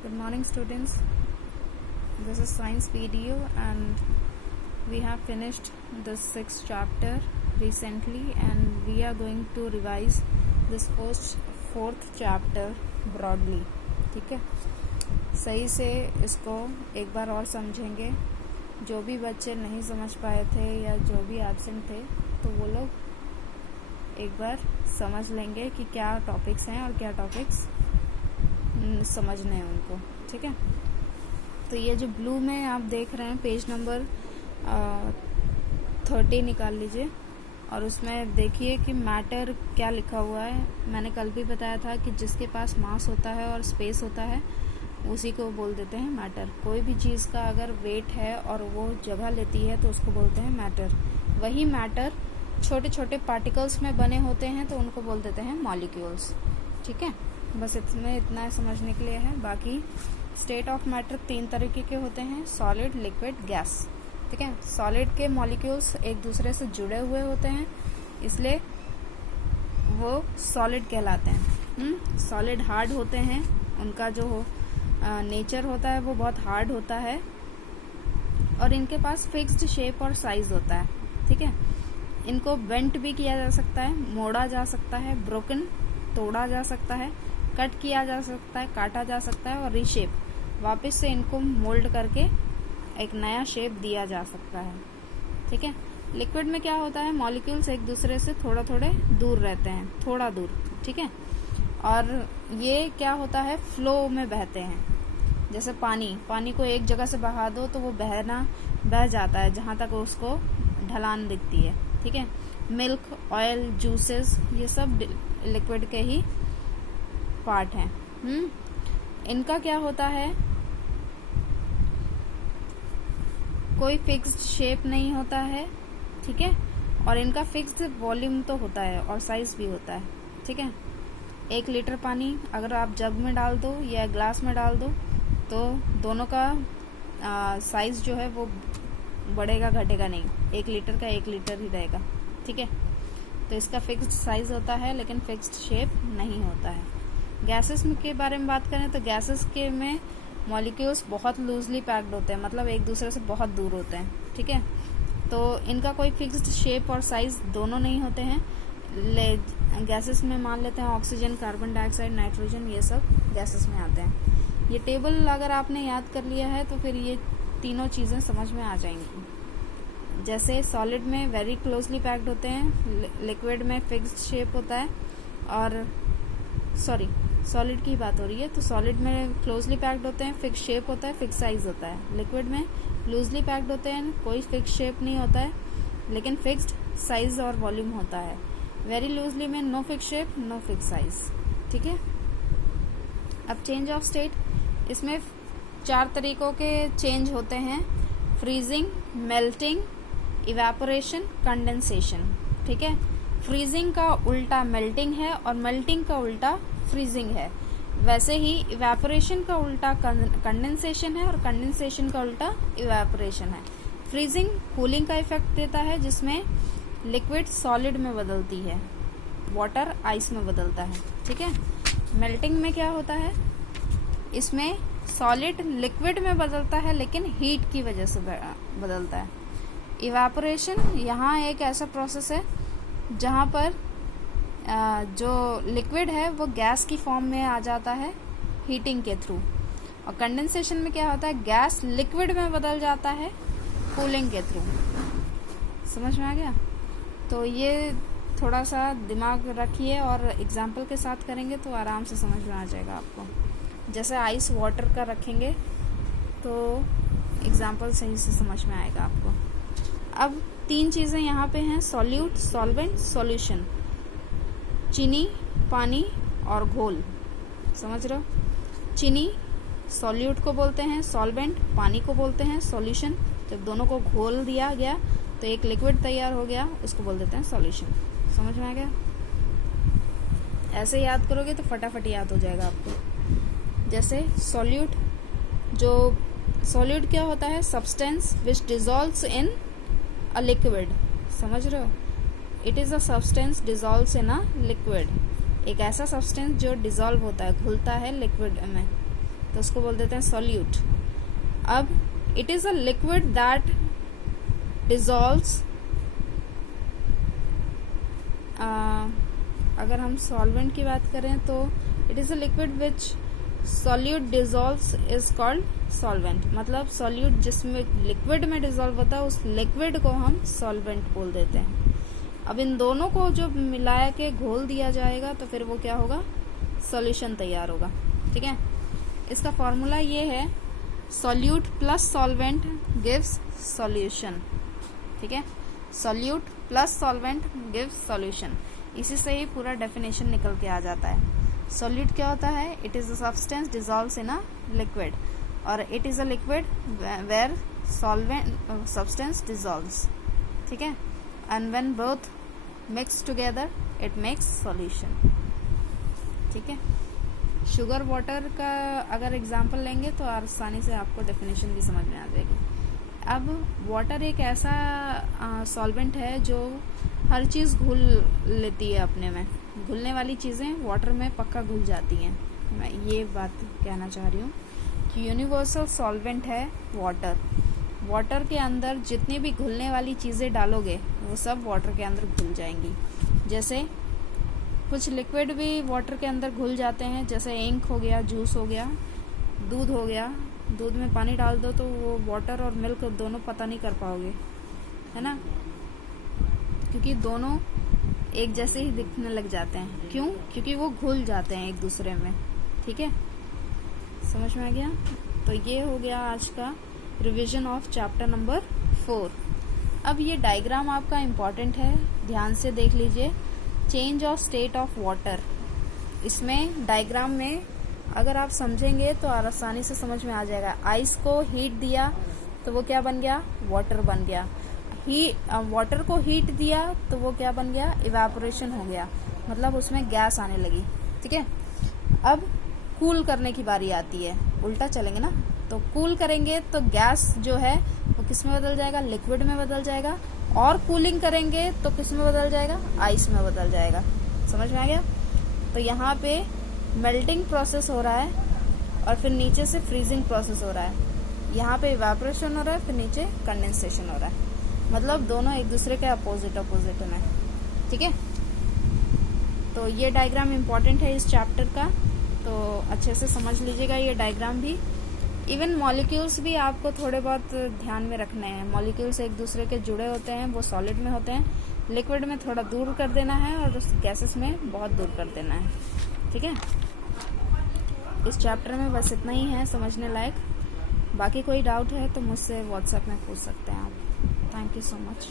Good morning, students. This is science video, and we have finished the 6th chapter recently, and we are going to revise this fourth chapter broadly. ठीक है, सही से इसको एक बार और समझेंगे. जो भी बच्चे नहीं समझ पाए थे या जो भी एब्सेंट थे, तो वो लोग एक बार समझ लेंगे कि क्या टॉपिक्स हैं और क्या टॉपिक्स समझने हैं उनको. ठीक है, तो ये जो ब्लू में आप देख रहे हैं, पेज नंबर 30 निकाल लीजिए और उसमें देखिए कि मैटर क्या लिखा हुआ है. मैंने कल भी बताया था कि जिसके पास मास होता है और स्पेस होता है उसी को बोल देते हैं मैटर. कोई भी चीज़ का अगर वेट है और वो जगह लेती है तो उसको बोलते हैं मैटर. वही मैटर छोटे छोटे पार्टिकल्स में बने होते हैं तो उनको बोल देते हैं मॉलिक्यूल्स. ठीक है, बस इसमें इतना समझने के लिए है. बाकी स्टेट ऑफ मैटर 3 तरीके के होते हैं: सॉलिड, लिक्विड, गैस. ठीक है, सॉलिड के मॉलिक्यूल्स एक दूसरे से जुड़े हुए होते हैं, इसलिए वो सॉलिड कहलाते हैं. सॉलिड हार्ड होते हैं, उनका जो नेचर होता है वो बहुत हार्ड होता है और इनके पास फिक्स्ड शेप और साइज होता है. ठीक है, इनको बेंट भी किया जा सकता है, मोड़ा जा सकता है, ब्रोकन तोड़ा जा सकता है, कट किया जा सकता है, काटा जा सकता है और रीशेप वापस से इनको मोल्ड करके एक नया शेप दिया जा सकता है. ठीक है, लिक्विड में क्या होता है, मॉलिक्यूल्स एक दूसरे से थोड़े दूर रहते हैं, थोड़ा दूर. ठीक है, और ये क्या होता है, फ्लो में बहते हैं. जैसे पानी को एक जगह से बहा दो तो वो बह जाता है जहाँ तक उसको ढलान दिखती है. ठीक है, मिल्क, ऑयल, जूसेस, ये सब लिक्विड के ही पार्ट हैं. इनका क्या होता है, कोई फिक्स्ड शेप नहीं होता है. ठीक है, और इनका फिक्स्ड वॉल्यूम तो होता है और साइज भी होता है. ठीक है, 1 लीटर पानी अगर आप जग में डाल दो या ग्लास में डाल दो तो दोनों का साइज जो है वो बढ़ेगा घटेगा नहीं. 1 लीटर का 1 लीटर ही रहेगा. ठीक है, तो इसका फिक्स्ड साइज होता है लेकिन फिक्स्ड शेप नहीं होता है. गैसेस के बारे में बात करें तो गैसेस के में मॉलिक्यूल्स बहुत लूजली पैक्ड होते हैं, मतलब एक दूसरे से बहुत दूर होते हैं. ठीक है, तो इनका कोई फिक्स्ड शेप और साइज दोनों नहीं होते हैं. गैसेस में मान लेते हैं ऑक्सीजन, कार्बन डाइऑक्साइड, नाइट्रोजन, ये सब गैसेस में आते हैं. ये टेबल अगर आपने याद कर लिया है तो फिर ये तीनों चीज़ें समझ में आ जाएंगी. जैसे सॉलिड में वेरी क्लोजली पैक्ड होते हैं, लिक्विड में फिक्स्ड शेप होता है, और सॉलिड की बात हो रही है तो सॉलिड में क्लोजली पैक्ड होते हैं, फिक्स शेप होता है, फिक्स साइज होता है. लिक्विड में लूजली पैक्ड होते हैं, कोई फिक्स शेप नहीं होता है लेकिन फिक्स्ड साइज और वॉल्यूम होता है. वेरी लूजली में no fix shape, no fix size. ठीक है, अब चेंज ऑफ स्टेट, इसमें 4 तरीकों के चेंज होते हैं: फ्रीजिंग, मेल्टिंग, इवेपोरेशन, कंडेंसेशन. ठीक है, फ्रीजिंग का उल्टा मेल्टिंग है और मेल्टिंग का उल्टा फ्रीजिंग है. वैसे ही इवेपोरेशन का उल्टा कंडेंसेशन है और कंडेंसेशन का उल्टा इवेपोरेशन है. फ्रीजिंग कूलिंग का इफेक्ट देता है जिसमें लिक्विड सॉलिड में बदलती है, वाटर आइस में बदलता है. ठीक है, मेल्टिंग में क्या होता है, इसमें सॉलिड लिक्विड में बदलता है लेकिन हीट की वजह से बदलता है. इवेपोरेशन यहाँ एक ऐसा प्रोसेस है जहाँ पर जो लिक्विड है वो गैस की फॉर्म में आ जाता है हीटिंग के थ्रू. और कंडेंसेशन में क्या होता है, गैस लिक्विड में बदल जाता है कूलिंग के थ्रू. समझ में आ गया? तो ये थोड़ा सा दिमाग रखिए और एग्जाम्पल के साथ करेंगे तो आराम से समझ में आ जाएगा आपको. जैसे आइस वाटर का रखेंगे तो एग्जाम्पल सही से समझ में आएगा आपको. अब 3 चीज़ें यहाँ पे हैं: सॉल्यूट, सॉल्वेंट, सॉल्यूशन. चीनी, पानी और घोल. समझ रहे हो? चीनी सॉल्यूट को बोलते हैं, सॉल्वेंट पानी को बोलते हैं, सॉल्यूशन जब दोनों को घोल दिया गया तो एक लिक्विड तैयार हो गया, उसको बोल देते हैं सॉल्यूशन. समझ में आ गया? ऐसे याद करोगे तो फटाफट याद हो जाएगा आपको. जैसे सॉल्यूट, जो सॉल्यूट क्या होता है, substance which dissolves in a liquid. समझ रहे हो? It is a substance dissolves in a liquid. एक ऐसा सब्सटेंस जो डिजॉल्व होता है, घुलता है लिक्विड में. तो उसको बोल देते हैं सॉल्यूट। अब it is a liquid that dissolves, अगर हम सॉल्वेंट की बात करें तो it is a liquid which solute dissolves is called solvent. मतलब सॉल्यूट जिसमें लिक्विड में डिजॉल्व होता है उस लिक्विड को हम सॉल्वेंट बोल देते हैं। अब इन दोनों को जो मिलाया के घोल दिया जाएगा तो फिर वो क्या होगा, सॉल्यूशन तैयार होगा। ठीक है, इसका फॉर्मूला ये है, solute plus solvent gives solution. ठीक है, solute plus solvent gives solution, इसी से ही पूरा डेफिनेशन निकल के आ जाता है। सॉल्यूट क्या होता है, it is a substance dissolves in a liquid, और it is a liquid where solvent substance dissolves. ठीक है, and when both mix together it makes solution. ठीक है, शुगर वाटर का अगर एग्जांपल लेंगे तो आसानी से आपको डेफिनेशन भी समझ में आ जाएगी। अब वाटर एक ऐसा सॉल्वेंट है जो हर चीज़ घुल लेती है अपने में, घुलने वाली चीज़ें वाटर में पक्का घुल जाती हैं। मैं ये बात कहना चाह रही हूँ कि यूनिवर्सल सॉल्वेंट है वाटर। वाटर के अंदर जितनी भी घुलने वाली चीज़ें डालोगे वो सब वाटर के अंदर घुल जाएंगी। जैसे कुछ लिक्विड भी वाटर के अंदर घुल जाते हैं, जैसे इंक हो गया, जूस हो गया, दूध हो गया। दूध में पानी डाल दो तो वो वाटर और मिल्क दोनों पता नहीं कर पाओगे, है ना, क्योंकि दोनों एक जैसे ही दिखने लग जाते हैं। क्यों? क्योंकि वो घुल जाते हैं एक दूसरे में। ठीक है, समझ में आ गया? तो ये हो गया आज का रिवीजन ऑफ चैप्टर नंबर 4। अब ये डायग्राम आपका इम्पॉर्टेंट है, ध्यान से देख लीजिए। Change of state of water, इसमें डायग्राम में अगर आप समझेंगे तो आसानी से समझ में आ जाएगा। आइस को हीट दिया तो वो क्या बन गया, वाटर बन गया। वाटर को हीट दिया तो वो क्या बन गया, इवेपोरेशन हो गया, मतलब उसमें गैस आने लगी। ठीक है, अब कूल करने की बारी आती है, उल्टा चलेंगे ना, तो कूल करेंगे तो गैस जो है वो किस में बदल जाएगा, लिक्विड में बदल जाएगा, और कूलिंग करेंगे तो किस में बदल जाएगा, आइस में बदल जाएगा। समझ में आ गया? तो यहाँ पे मेल्टिंग प्रोसेस हो रहा है और फिर नीचे से फ्रीजिंग प्रोसेस हो रहा है। यहाँ पे इवेपोरेशन हो रहा है, फिर नीचे कंडेंसेशन हो रहा है, मतलब दोनों एक दूसरे के अपोजिट में। ठीक है, तो ये डायग्राम इम्पॉर्टेंट है इस चैप्टर का, तो अच्छे से समझ लीजिएगा ये डायग्राम भी। इवन मॉलिक्यूल्स भी आपको थोड़े बहुत ध्यान में रखने हैं। मॉलिक्यूल्स एक दूसरे के जुड़े होते हैं, वो सॉलिड में होते हैं, लिक्विड में थोड़ा दूर कर देना है और उस गैसेस में बहुत दूर कर देना है। ठीक है, इस चैप्टर में बस इतना ही है समझने लायक। बाकी कोई डाउट है तो मुझसे व्हाट्सएप में पूछ सकते हैं आप। Thank you so much.